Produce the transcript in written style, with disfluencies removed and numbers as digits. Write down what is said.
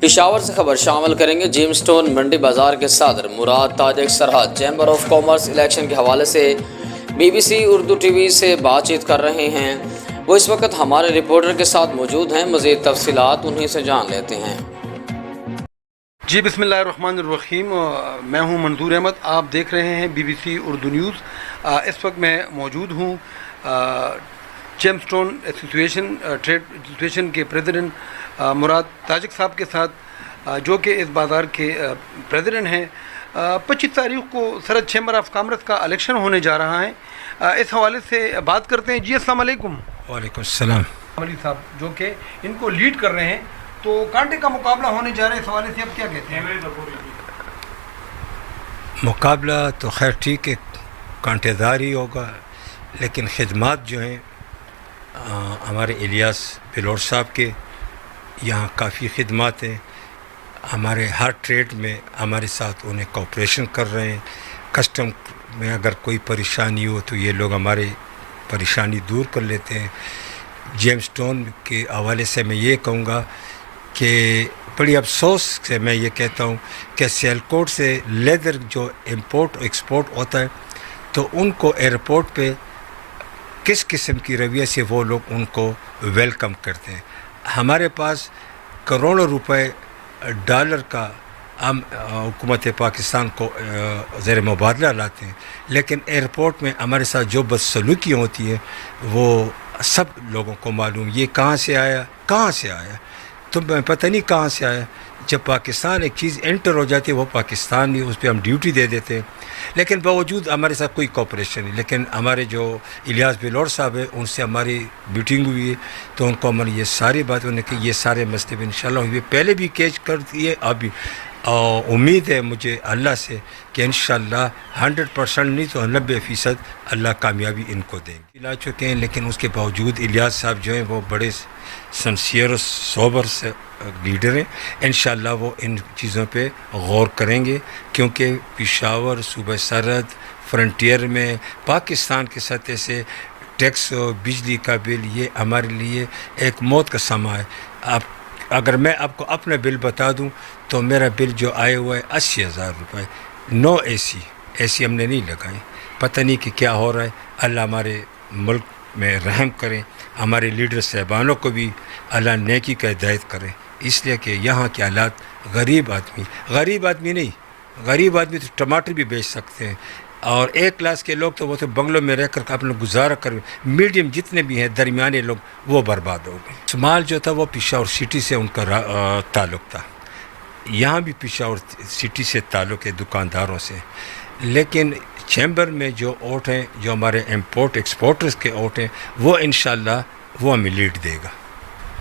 پشاور سے خبر شامل کریں گے۔ جیم سٹون منڈی بازار کے صدر مراد تاجک سرحد چیمبر آف کامرس الیکشن کے حوالے سے B B C Urdu T V سے بات چیت کر رہے ہیں۔ وہ اس وقت ہمارے رپورٹر کے ساتھ موجود ہیں، مزید تفصیلات انہیں سے جان لیتے ہیں۔ جی بسم اللہ الرحمن الرحیم، میں ہوں منظور احمد، آپ دیکھ رہے ہیں B B C Urdu news. اس وقت میں موجود ہوں gem stone association trade association کے پریزیڈنٹ مراد تاجک صاحب کے ساتھ، جو کہ اس بازار کے پریزیڈنٹ ہیں۔ 25 تاریخ کو سرحد چیمبر آف کامرس کا الیکشن ہونے جا رہا ہے، اس حوالے سے بات کرتے ہیں۔ جی السلام علیکم۔ وعلیکم السلام۔ علی صاحب جو کہ ان کو لیڈ کر رہے ہیں، تو کانٹے کا مقابلہ ہونے جا رہا ہے، اس حوالے سے آپ کیا کہتے ہیں؟ مقابلہ تو خیر ٹھیک ہے، کانٹے دار ہی ہوگا، لیکن خدمات جو ہیں ہمارے الیاس بلوچ صاحب کے یہاں کافی خدمات ہیں۔ ہمارے ہر ٹریڈ میں ہمارے ساتھ انہیں کوپریشن کر رہے ہیں۔ کسٹم میں اگر کوئی پریشانی ہو تو یہ لوگ ہماری پریشانی دور کر لیتے ہیں۔ جیم سٹون کے حوالے سے میں یہ کہوں گا کہ بڑی افسوس سے میں یہ کہتا ہوں کہ سیالکوٹ سے لیدر جو امپورٹ ایکسپورٹ ہوتا ہے، تو ان کو ایئرپورٹ پہ کس قسم کی رویہ سے وہ لوگ ان کو ویلکم کرتے ہیں۔ ہمارے پاس کروڑوں روپے ڈالر کا ہم حکومت پاکستان کو زیر مبادلہ لاتے ہیں، لیکن ایئرپورٹ میں ہمارے ساتھ جو بدسلوکیاں ہوتی ہیں وہ سب لوگوں کو معلوم۔ یہ کہاں سے آیا تو میں پتہ نہیں کہاں سے آیا۔ جب پاکستان ایک چیز انٹر ہو جاتی ہے، وہ پاکستان نہیں، اس پہ ہم ڈیوٹی دے دیتے ہیں، لیکن باوجود ہمارے ساتھ کوئی کوپریشن نہیں۔ لیکن ہمارے جو الیاس بلوچ صاحب ہیں، ان سے ہماری میٹنگ ہوئی ہے، تو ان کو ہماری یہ ساری بات انہوں نے کہ یہ سارے مسئلے انشاءاللہ ہوئے، پہلے بھی کیچ کر دیے، ابھی امید ہے مجھے اللہ سے کہ انشاءاللہ 100% نہیں تو 90% اللہ کامیابی ان کو دیں گے۔ لا چکے ہیں، لیکن اس کے باوجود الیاس صاحب جو ہیں وہ بڑے سنسیئر اور سوبر سے لیڈر ہیں۔ انشاءاللہ وہ ان چیزوں پہ غور کریں گے، کیونکہ پشاور صوبہ سرحد فرنٹیئر میں پاکستان کے سطح سے ٹیکس و بجلی کا بل یہ ہمارے لیے ایک موت کا سما ہے۔ اگر میں آپ کو اپنا بل بتا دوں تو میرا بل جو آئے ہوا ہے 80,000 روپے، نو اے سی ہم نے نہیں لگائے۔ پتہ نہیں کہ کیا ہو رہا ہے۔ اللہ ہمارے ملک میں رحم کریں، ہمارے لیڈر صاحبانوں کو بھی اللہ نیکی کا ہدایت کرے، اس لیے کہ یہاں کے حالات غریب آدمی تو ٹماٹر بھی بیچ سکتے ہیں، اور ایک کلاس کے لوگ تو وہ تو بنگلوں میں رہ کر اپنا گزارا کر، میڈیم جتنے بھی ہیں درمیانے لوگ وہ برباد ہو گئے۔ مال جو تھا وہ پشاور سٹی سے ان کا تعلق تھا، یہاں بھی پشاور سٹی سے تعلق ہے دکانداروں سے، لیکن چیمبر میں جو اوٹ ہیں، جو ہمارے امپورٹ ایکسپورٹرز کے اوٹ ہیں، وہ انشاءاللہ وہ ہمیں لیڈ دے گا۔